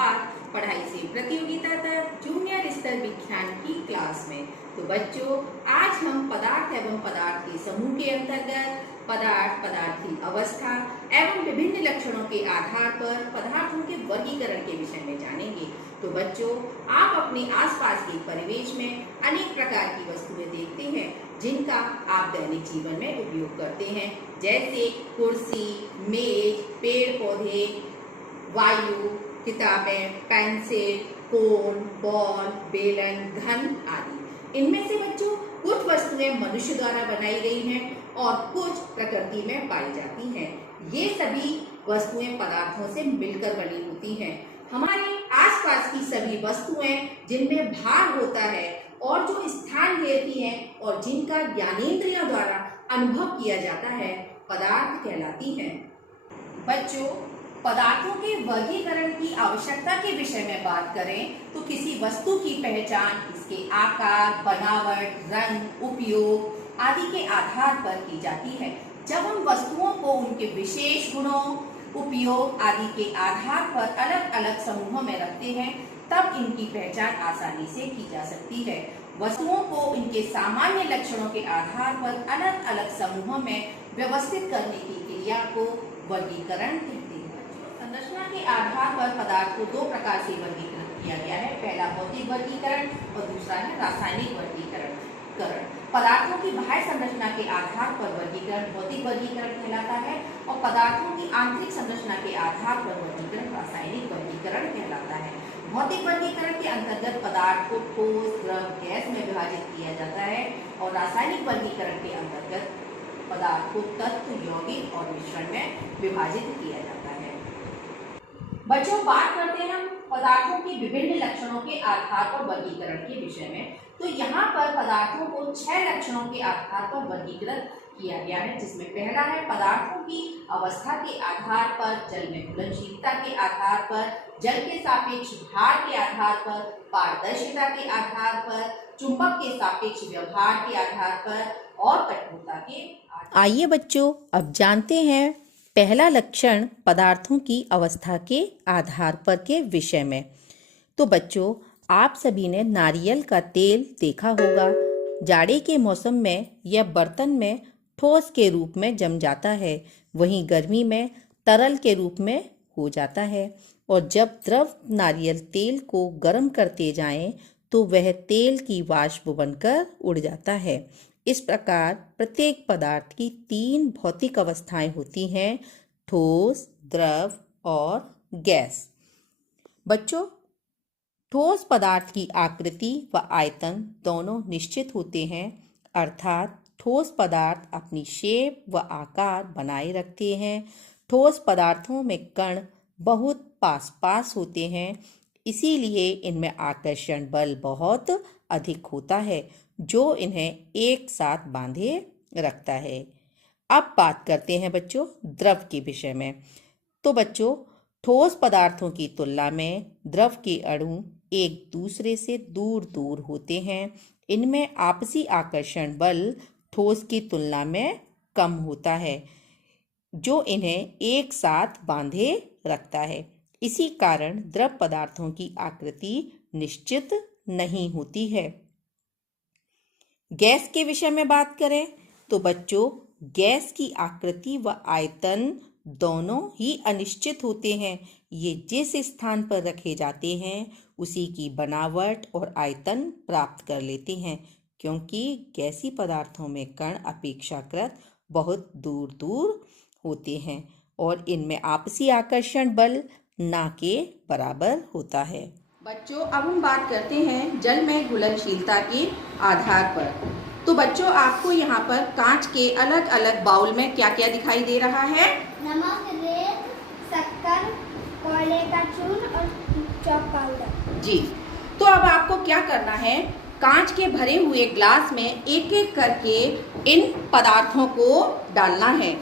शुरुआत पढ़ाई से प्रतियोगिता तक जूनियर स्तर विज्ञान की क्लास में। तो बच्चों, आज हम पदार्थ एवं पदार्थ के समूह के अंतर्गत पदार्थ, पदार्थ की अवस्था एवं विभिन्न लक्षणों के आधार पर पदार्थों के वर्गीकरण के विषय में जानेंगे। तो बच्चों, आप अपने आसपास के परिवेश में अनेक प्रकार की वस्तुएं देखते हैं जिनका आप दैनिक जीवन में उपयोग करते हैं, जैसे कुर्सी, मेज, पेड़ पौधे, वायु, किताबें, पेंसिल, कोन, बॉल, बेलन, घन आदि। इनमें से बच्चों कुछ वस्तुएं मनुष्य द्वारा बनाई गई हैं और कुछ प्रकृति में पाई जाती हैं। ये सभी वस्तुएं पदार्थों से मिलकर बनी होती हैं। हमारे आसपास की सभी वस्तुएं जिनमें भार होता है और जो स्थान घेरती हैं और जिनका ज्ञानेंद्रियों द्वारा अनुभव किया जाता है, पदार्थ कहलाती हैं। बच्चों, पदार्थों के वर्गीकरण की आवश्यकता के विषय में बात करें तो किसी वस्तु की पहचान इसके आकार, बनावट, रंग, उपयोग आदि के आधार पर की जाती है। जब हम वस्तुओं को उनके विशेष गुणों, उपयोग आदि के आधार पर अलग अलग समूहों में रखते हैं, तब इनकी पहचान आसानी से की जा सकती है। वस्तुओं को इनके सामान्य लक्षणों के आधार पर अलग अलग समूहों में व्यवस्थित करने की क्रिया को वर्गीकरण कहते हैं। संरचना के आधार पर पदार्थ को दो प्रकार से वर्गीकृत किया गया है। पहला भौतिक वर्गीकरण और दूसरा है रासायनिक वर्गीकरण। पदार्थों की बाह्य संरचना के आधार पर वर्गीकरण भौतिक वर्गीकरण कहलाता है और पदार्थों की आंतरिक संरचना के आधार पर वर्गीकरण रासायनिक वर्गीकरण कहलाता है। भौतिक वर्गीकरण के अंतर्गत पदार्थ को ठोस, द्रव, गैस में विभाजित किया जाता है और रासायनिक वर्गीकरण के अंतर्गत पदार्थ को तत्व, यौगिक और मिश्रण में विभाजित किया जाता है। बच्चों, बात करते हैं हम पदार्थों के विभिन्न लक्षणों के आधार पर वर्गीकरण के विषय में। तो यहाँ पर पदार्थों को 6 लक्षणों के आधार पर वर्गीकृत किया गया है, जिसमें पहला है पदार्थों की अवस्था के आधार पर, जल में घुलनशीलता के आधार पर, जल के सापेक्ष भार के आधार पर, पारदर्शिता के आधार पर, चुंबक के सापेक्ष व्यवहार के आधार पर और कठोरता के आधार पर। आइए बच्चों, अब जानते हैं पहला लक्षण पदार्थों की अवस्था के आधार पर के विषय में। तो बच्चों, आप सभी ने नारियल का तेल देखा होगा। जाड़े के मौसम में यह बर्तन में ठोस के रूप में जम जाता है, वहीं गर्मी में तरल के रूप में हो जाता है और जब द्रव नारियल तेल को गर्म करते जाएं तो वह तेल की वाष्प बनकर उड़ जाता है। इस प्रकार प्रत्येक पदार्थ की 3 भौतिक अवस्थाएं होती हैं, ठोस, द्रव और गैस। बच्चों, ठोस पदार्थ की आकृति व आयतन दोनों निश्चित होते हैं, अर्थात ठोस पदार्थ अपनी शेप व आकार बनाए रखते हैं। ठोस पदार्थों में कण बहुत पास पास होते हैं, इसीलिए इनमें आकर्षण बल बहुत अधिक होता है जो इन्हें एक साथ बांधे रखता है। अब बात करते हैं बच्चों द्रव के विषय में। तो बच्चों, ठोस पदार्थों की तुलना में द्रव के अणु एक दूसरे से दूर दूर होते हैं। इनमें आपसी आकर्षण बल ठोस की तुलना में कम होता है, जो इन्हें एक साथ बांधे रखता है। इसी कारण द्रव पदार्थों की आकृति निश्चित नहीं होती है। गैस के विषय में बात करें तो बच्चों, गैस की आकृति व आयतन दोनों ही अनिश्चित होते हैं। ये जिस स्थान पर रखे जाते हैं उसी की बनावट और आयतन प्राप्त कर लेते हैं, क्योंकि गैसी पदार्थों में कण अपेक्षाकृत बहुत दूर दूर होते हैं और इनमें आपसी आकर्षण बल ना के बराबर होता है। बच्चों, अब हम बात करते हैं जल में घुलनशीलता के आधार पर। तो बच्चों, आपको यहाँ पर कांच के अलग अलग बाउल में क्या क्या दिखाई दे रहा है? नमक, रेत, शक्कर, कोयले का चूर्ण और चॉक पाउडर। जी, तो अब आपको क्या करना है, कांच के भरे हुए ग्लास में एक एक करके इन पदार्थों को डालना है।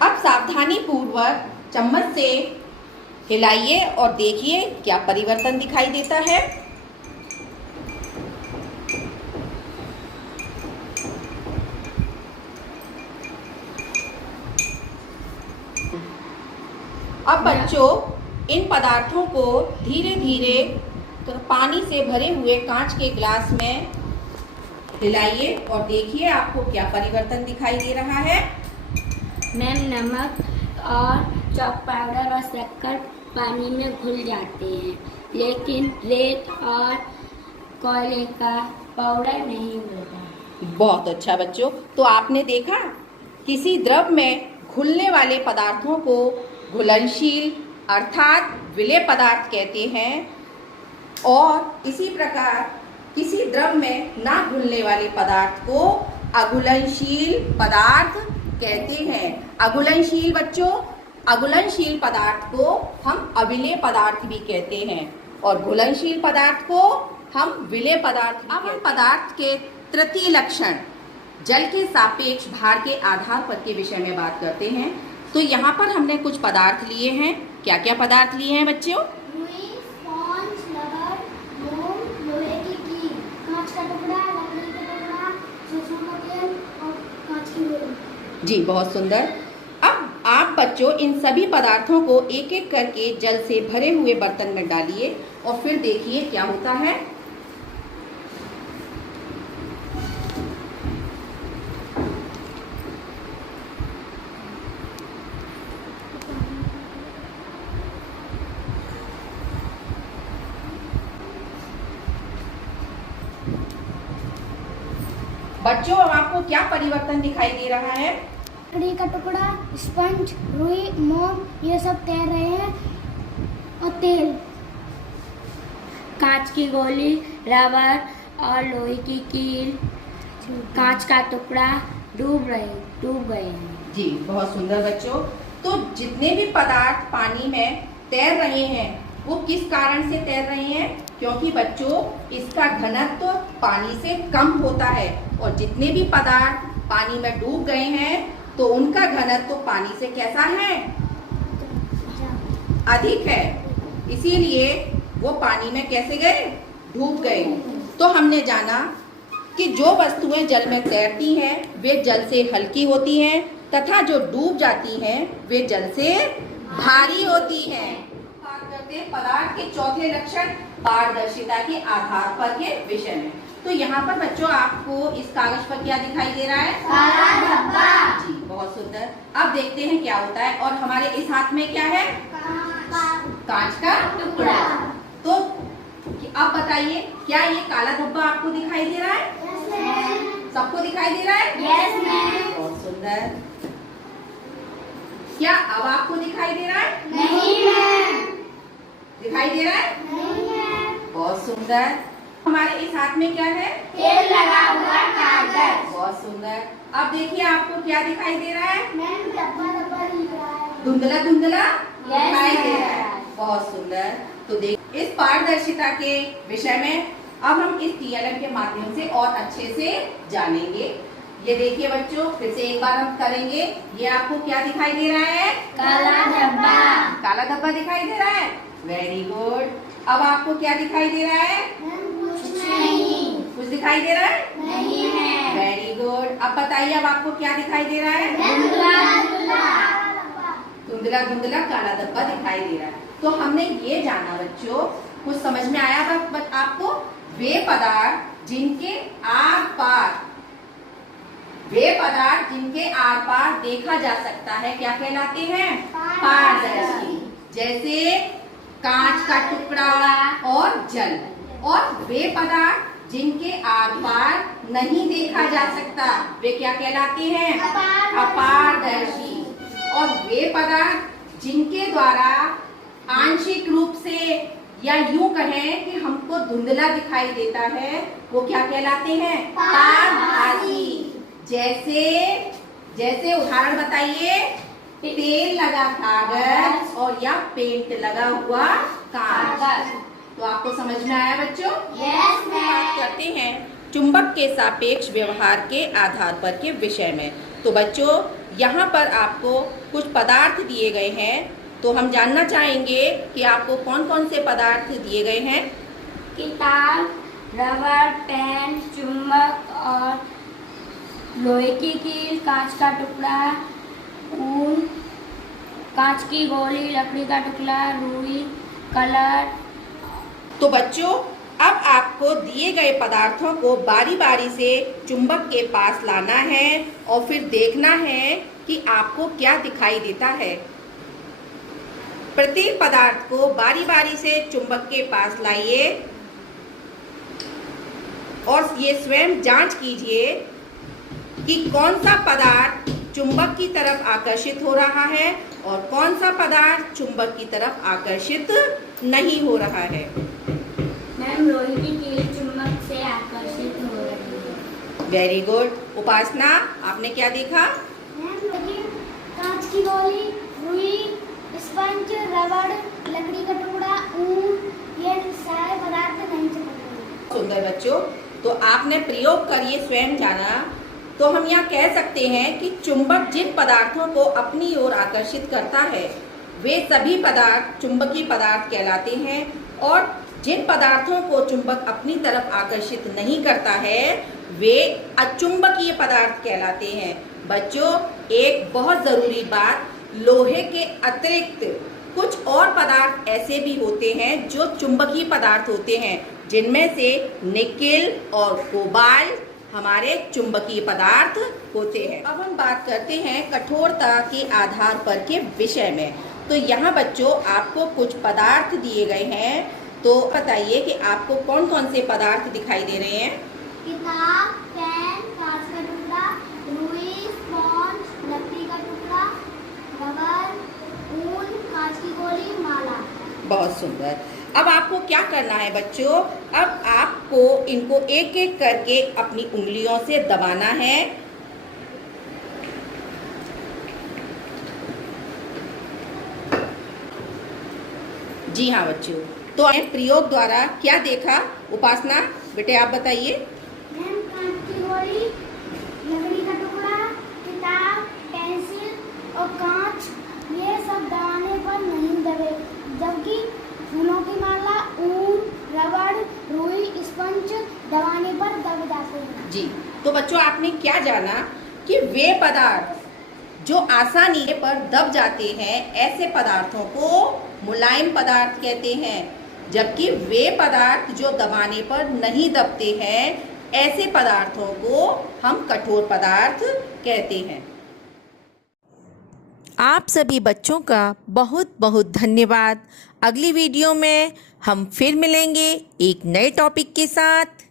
अब सावधानी पूर्वक चम्मच से हिलाइए और देखिए क्या परिवर्तन दिखाई देता है। अब बच्चों इन पदार्थों को धीरे धीरे पानी से भरे हुए कांच के ग्लास में हिलाइए और देखिए आपको क्या परिवर्तन दिखाई दे रहा है। मैम, नमक और चॉक पाउडर और शक्कर पानी में घुल जाते हैं, लेकिन रेत और कोयले का पाउडर नहीं घुलता। बहुत अच्छा बच्चों, तो आपने देखा किसी द्रव में घुलने वाले पदार्थों को घुलनशील अर्थात विलेय पदार्थ कहते हैं और इसी प्रकार किसी द्रव में ना घुलने वाले पदार्थ को अघुलनशील पदार्थ कहते हैं। अघुलनशील बच्चों, अघुलनशील पदार्थ को हम अविलेय पदार्थ भी कहते हैं और घुलनशील पदार्थ को हम विलेय पदार्थ। अब हम पदार्थ के तृतीय लक्षण जल के सापेक्ष भार के आधार पर के विषय में बात करते हैं। तो यहाँ पर हमने कुछ पदार्थ लिए हैं। क्या क्या पदार्थ लिए हैं बच्चों? रुई, स्पॉन्ज, रबर, मोम, लोहे की कील, कांच का टुकड़ा, लकड़ी का टुकड़ा, सरसों का तेल और कांच की गोली। जी, बहुत सुंदर। अब आप बच्चों इन सभी पदार्थों को एक एक करके जल से भरे हुए बर्तन में डालिए और फिर देखिए क्या होता है। बच्चों अब आपको क्या परिवर्तन दिखाई दे रहा है? लकड़ी का टुकड़ा, स्पंज, रुई, मोम ये सब तैर रहे हैं और तेल, कांच की गोली, रबर और लोहे की कील, कांच का टुकड़ा डूब गए हैं। जी, बहुत सुंदर बच्चों। तो जितने भी पदार्थ पानी में तैर रहे हैं वो किस कारण से तैर रहे हैं? क्योंकि बच्चों इसका घनत्व पानी से कम होता है और जितने भी पदार्थ पानी में डूब गए हैं तो उनका घनत्व पानी से कैसा है? अधिक है, इसीलिए वो पानी में कैसे गए? डूब गए। तो हमने जाना कि जो वस्तुएं जल में तैरती हैं वे जल से हल्की होती हैं तथा जो डूब जाती हैं वे जल से भारी होती हैं। बात करते हैं पदार्थ के चौथे लक्षण पारदर्शिता के आधार पर के विषय में। तो यहाँ पर बच्चों आपको इस कागज पर क्या दिखाई दे रहा है? काला धब्बा। जी, बहुत सुंदर। अब देखते हैं क्या होता है। और हमारे इस हाथ में क्या है? कांच का टुकड़ा। तो अब बताइए क्या ये काला धब्बा आपको दिखाई दे रहा है? सबको दिखाई दे रहा है? Yes ma'am. बहुत सुंदर। क्या अब आपको दिखाई दे रहा है? नहीं मैम। दिखाई दे रहा है? नहीं मैम। बहुत सुंदर। हमारे इस हाथ में क्या है? तेल लगा हुआ कागज। बहुत सुंदर। अब देखिए आपको क्या दिखाई दे रहा है? मैम, डब्बा डब्बा दिख रहा है। धुंधला धुंधला Yes, दिखाई दे ma'am. रहा है। बहुत सुंदर। तो देख इस पारदर्शिता के विषय में अब हम इस TLM के माध्यम से और अच्छे से जानेंगे। ये देखिए बच्चों, फिर से एक बार हम करेंगे। ये आपको क्या दिखाई दे रहा है? काला धब्बा। काला धब्बा दिखाई दे रहा है। Very good. अब आपको क्या दिखाई दे रहा है? कुछ नहीं। कुछ दिखाई दे रहा है? नहीं है। Very good. अब बताइए अब आपको क्या दिखाई दे रहा है? धुंधला धुंधला काला धब्बा दिखाई दे रहा है। तो हमने ये जाना बच्चों, कुछ समझ में आया आपको? वे पदार्थ जिनके आर पार देखा जा सकता है क्या कहलाते हैं? पारदर्शी। जैसे कांच का टुकड़ा और जल। और वे पदार्थ जिनके आर पार नहीं देखा जा सकता वे क्या कहलाते हैं? अपारदर्शी। और वे पदार्थ जिनके द्वारा आंशिक रूप से या यूं कहें कि हमको धुंधला दिखाई देता है वो क्या कहलाते हैं? पारभासी। जैसे उदाहरण बताइए। तेल लगा कागज और या पेंट लगा हुआ कागज। तो आपको समझ में आया बच्चों? यस बात करते हैं चुंबक के सापेक्ष व्यवहार के आधार पर के विषय में। तो बच्चों यहाँ पर आपको कुछ पदार्थ दिए गए हैं। तो हम जानना चाहेंगे कि आपको कौन कौन से पदार्थ दिए गए हैं? किताब, रबर, पेन, चुम्बक और लोहे की कील, कांच का टुकड़ा, ऊन कांच की गोली, लकड़ी का टुकड़ा, रुई, कलर। तो बच्चों, अब आपको दिए गए पदार्थों को बारी बारी से चुंबक के पास लाना है और फिर देखना है कि आपको क्या दिखाई देता है। प्रत्येक पदार्थ को बारी बारी से चुंबक के पास लाइए और ये स्वयं जांच कीजिए कि कौन सा पदार्थ चुंबक की तरफ आकर्षित हो रहा है और कौन सा पदार्थ चुंबक की तरफ आकर्षित नहीं हो रहा है। मैम, लोहे की कील चुंबक से आकर्षित हो रही है। Very good. उपासना, आपने क्या देखा? कांच की गोली, रुई, स्पंज, रबड़, लकड़ी का टुकड़ा, ऊन, ये सारे पदार्थ नहीं चिपक। सुंदर बच्चों, तो आपने प्रयोग कर ये स्वयं जाना। तो हम यहाँ कह सकते हैं कि चुंबक जिन पदार्थों को अपनी ओर आकर्षित करता है वे सभी पदार्थ चुंबकीय पदार्थ कहलाते हैं और जिन पदार्थों को चुंबक अपनी तरफ आकर्षित नहीं करता है वे अचुंबकीय पदार्थ कहलाते हैं। बच्चों, एक बहुत जरूरी बात, लोहे के अतिरिक्त कुछ और पदार्थ ऐसे भी होते हैं जो चुंबकीय पदार्थ होते हैं, जिनमें से निकेल और कोबाल्ट हमारे चुंबकीय पदार्थ होते हैं। अब हम बात करते हैं कठोरता के आधार पर के विषय में। तो यहाँ बच्चों, आपको कुछ पदार्थ दिए गए हैं, तो बताइए कि आपको कौन कौन से पदार्थ दिखाई दे रहे हैं। किताब, पेन, कांच का टुकड़ा, रुई, स्पॉन्ज, लकड़ी का टुकड़ा, रबर, ऊन, कांच की गोली, माला। बहुत सुंदर। अब आपको क्या करना है बच्चों? अब आपको इनको एक एक करके अपनी उंगलियों से दबाना है। जी हाँ बच्चों, तो प्रयोग द्वारा क्या देखा? उपासना, बेटे आप बताइए। मैम, कांच की गोली, लकड़ी का टुकड़ा, किताब, पेंसिल और कांच, ये सब दबाने पर नहीं दबे, जबकि फूलों की माला, ऊन, रबड़, रुई, स्पंज दबाने पर दब जाते हैं। जी, तो बच्चों आपने क्या जाना कि वे पदार्थ जो आसानी पर दब जाते हैं ऐसे पदार्थों को मुलायम पदार्थ कहते हैं, जबकि वे पदार्थ जो दबाने पर नहीं दबते हैं ऐसे पदार्थों को हम कठोर पदार्थ कहते हैं। आप सभी बच्चों का बहुत बहुत धन्यवाद। अगली वीडियो में हम फिर मिलेंगे एक नए टॉपिक के साथ।